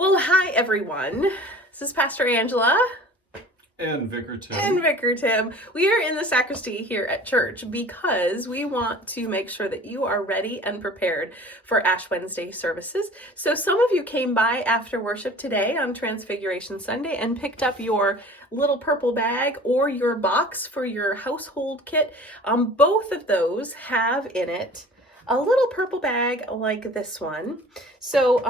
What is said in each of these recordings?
Well, hi everyone. This is Pastor Angela. And Vicar Tim. And Vicar Tim. We are in the sacristy here at church because we want to make sure that you are ready and prepared for Ash Wednesday services. So some of you came by after worship today on Transfiguration Sunday and picked up your little purple bag or your box for your household kit. Both of those have in it a little purple bag like this one. So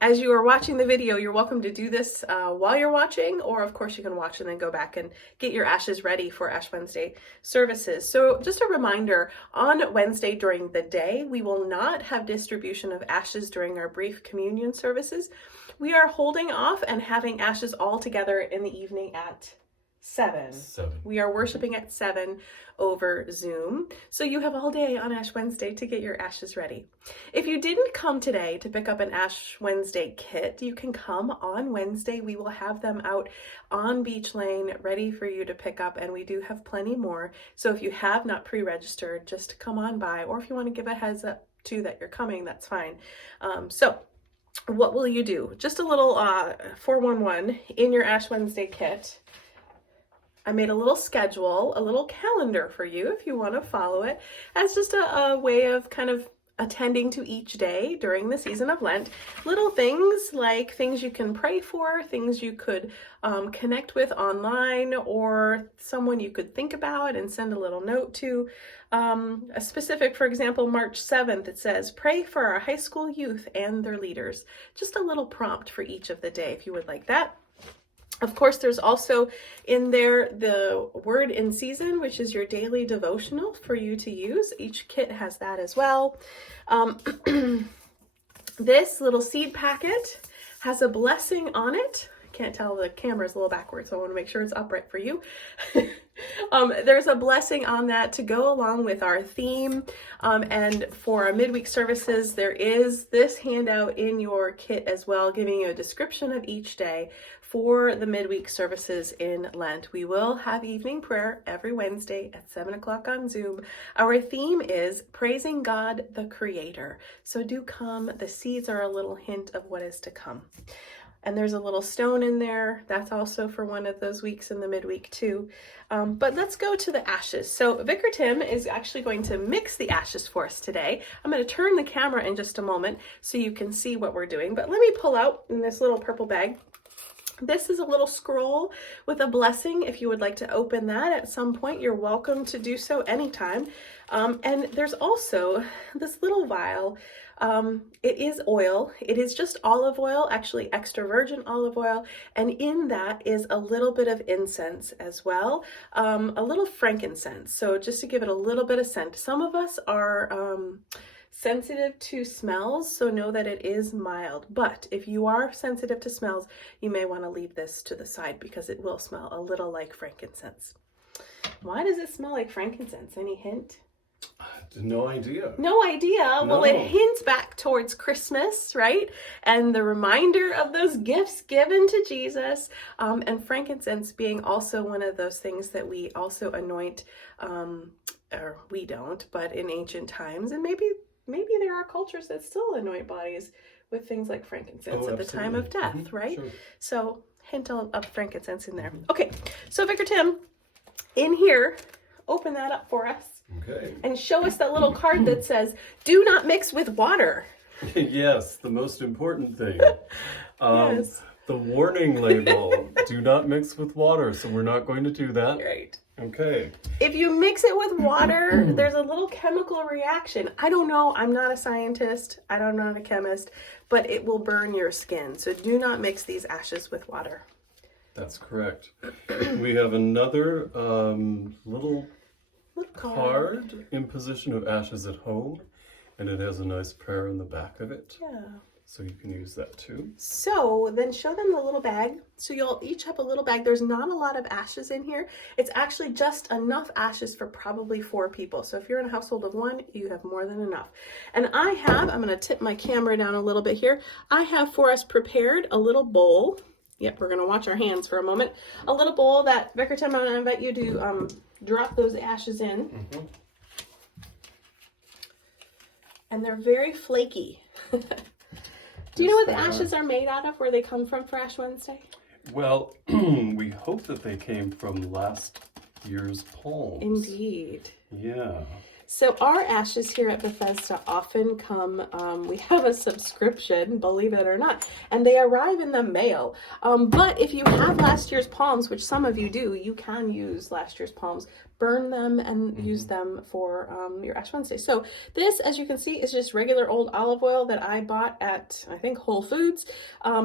as you are watching the video, you're welcome to do this while you're watching, or of course you can watch and then go back and get your ashes ready for Ash Wednesday services. So just a reminder, on Wednesday during the day, we will not have distribution of ashes during our brief communion services. We are holding off and having ashes all together in the evening at 7. We are worshiping at 7 over Zoom. So you have all day on Ash Wednesday to get your ashes ready. If you didn't come today to pick up an Ash Wednesday kit, you can come on Wednesday. We will have them out on Beach Lane ready for you to pick up, and we do have plenty more. So if you have not pre-registered, just come on by, or if you want to give a heads up too that you're coming, that's fine. So what will you do? Just a little 411 in your Ash Wednesday kit. I made a little schedule, a little calendar for you if you want to follow it, as just a way of kind of attending to each day during the season of Lent. Little things like things you can pray for, things you could connect with online, or someone you could think about and send a little note to. A specific, for example, March 7th, it says, pray for our high school youth and their leaders. Just a little prompt for each of the day if you would like that. Of course, there's also in there the word in season, which is your daily devotional for you to use. Each kit has that as well. This little seed packet has a blessing on it. Can't tell, the camera's a little backwards, so I want to make sure it's upright for you. There's a blessing on that to go along with our theme. And for our midweek services, there is this handout in your kit as well, giving you a description of each day for the midweek services in Lent. We will have evening prayer every Wednesday at 7 o'clock on Zoom. Our theme is Praising God the Creator. So do come. The seeds are a little hint of what is to come. And there's a little stone in there. That's also for one of those weeks in the midweek too. But let's go to the ashes. So Vicar Tim is actually going to mix the ashes for us today. I'm going to turn the camera in just a moment so you can see what we're doing. But let me pull out in this little purple bag. This is a little scroll with a blessing. If you would like to open that at some point, you're welcome to do so anytime. And there's also this little vial. It is oil. It is just olive oil, actually extra virgin olive oil. And in that is a little bit of incense as well, a little frankincense. So just to give it a little bit of scent. Some of us are sensitive to smells, so know that it is mild. But if you are sensitive to smells, you may want to leave this to the side because it will smell a little like frankincense. Why does it smell like frankincense? Any hint? No idea. No idea. No. Well, it hints back towards Christmas, right? And the reminder of those gifts given to Jesus, and frankincense being also one of those things that we also anoint, or we don't, but in ancient times, and maybe there are cultures that still anoint bodies with things like frankincense at the time of death, right? Sure. So hint of frankincense in there. Okay, so Vicar Tim, in here, open that up for us. Okay. And show us that little card that says, do not mix with water. Yes, the most important thing. Yes. The warning label, do not mix with water, so we're not going to do that. Right. Okay. If you mix it with water, there's a little chemical reaction. I don't know. I'm not a scientist. I'm not a chemist, but it will burn your skin. So do not mix these ashes with water. That's correct. We have another little card, Imposition of Ashes at Home, and it has a nice prayer in the back of it. Yeah. So you can use that too. So then show them the little bag. So you'll each have a little bag. There's not a lot of ashes in here. It's actually just enough ashes for probably 4 people. So if you're in a household of 1, you have more than enough. And I'm going to tip my camera down a little bit here. I have for us prepared a little bowl. Yep, we're going to watch our hands for a moment. A little bowl that, Vicar Tim, I'm going to invite you to drop those ashes in. Mm-hmm. And they're very flaky. Do you know what the Yes, they ashes are made out of, where they come from for Ash Wednesday? Well, we hope that they came from last year's palms. Indeed. Yeah. So our ashes here at Bethesda often come, we have a subscription, believe it or not, and they arrive in the mail. But if you have last year's palms, which some of you do, you can use last year's palms, burn them and use them for your Ash Wednesday. So this, as you can see, is just regular old olive oil that I bought at, I think, Whole Foods.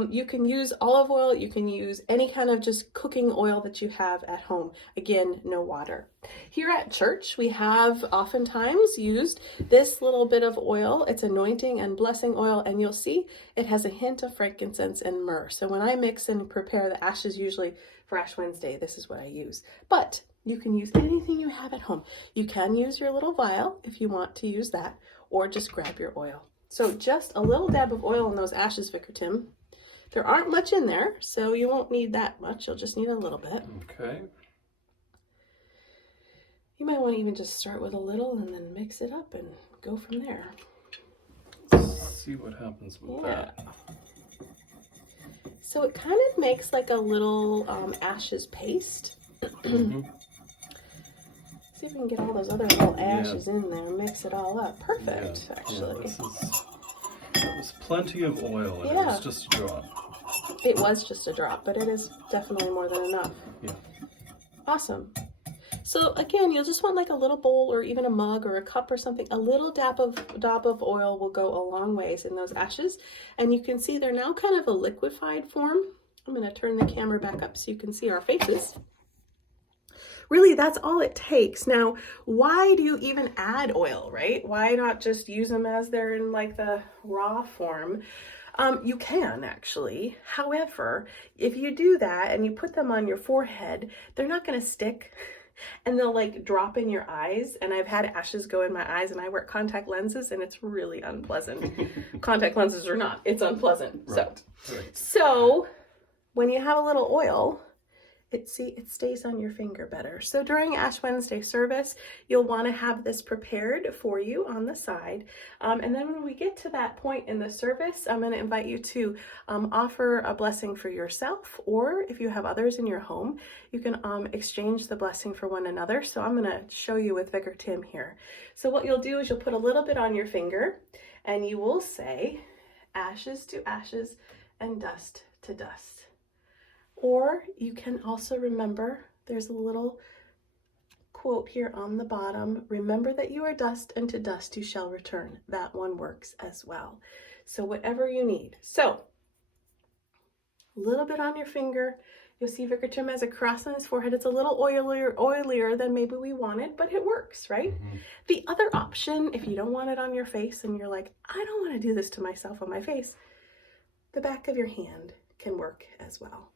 You can use olive oil, you can use any kind of just cooking oil that you have at home. Again, no water. Here at church, we have oftentimes used this little bit of oil. It's anointing and blessing oil, and you'll see it has a hint of frankincense and myrrh. So when I mix and prepare the ashes, usually for Ash Wednesday, this is what I use. But you can use anything you have at home. You can use your little vial if you want to use that, or just grab your oil. So just a little dab of oil in those ashes, Vicar Tim. There aren't much in there, so you won't need that much. You'll just need a little bit. Okay. You might want to even just start with a little and then mix it up and go from there. Let's see what happens with that. So it kind of makes like a little ashes paste. See if we can get all those other little ashes in there, mix it all up. Perfect, actually. That was plenty of oil, and it was just a drop. It was just a drop, but it is definitely more than enough. Yeah. Awesome. So again, you'll just want like a little bowl or even a mug or a cup or something. A little dab of oil will go a long ways in those ashes. And you can see they're now kind of a liquefied form. I'm going to turn the camera back up so you can see our faces. Really, that's all it takes. Now, why do you even add oil, right? Why not just use them as they're in like the raw form? You can actually. However, if you do that and you put them on your forehead, they're not going to stick. And they'll like drop in your eyes. And I've had ashes go in my eyes, and I wear contact lenses, and it's really unpleasant. Contact lenses or not, it's unpleasant. Right. So when you have a little oil, it stays on your finger better. So during Ash Wednesday service, you'll want to have this prepared for you on the side. And then when we get to that point in the service, I'm going to invite you to offer a blessing for yourself, or if you have others in your home, you can exchange the blessing for one another. So I'm going to show you with Vicar Tim here. So what you'll do is you'll put a little bit on your finger, and you will say, ashes to ashes and dust to dust. Or you can also remember, there's a little quote here on the bottom, remember that you are dust, and to dust you shall return. That one works as well. So whatever you need. So a little bit on your finger. You'll see Vicar Tim has a cross on his forehead. It's a little oilier than maybe we wanted, but it works, right? The other option, if you don't want it on your face and you're like, I don't want to do this to myself on my face, the back of your hand can work as well.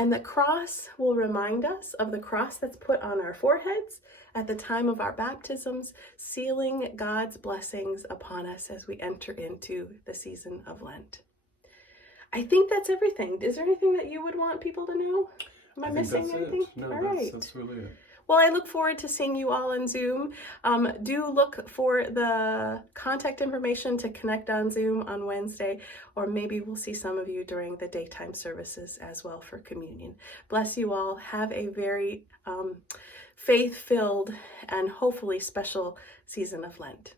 And the cross will remind us of the cross that's put on our foreheads at the time of our baptisms, sealing God's blessings upon us as we enter into the season of Lent. I think that's everything. Is there anything that you would want people to know? Am I missing anything? No, all right. That's really it. Well, I look forward to seeing you all on Zoom. Do look for the contact information to connect on Zoom on Wednesday, or maybe we'll see some of you during the daytime services as well for communion. Bless you all. Have a very faith-filled and hopefully special season of Lent.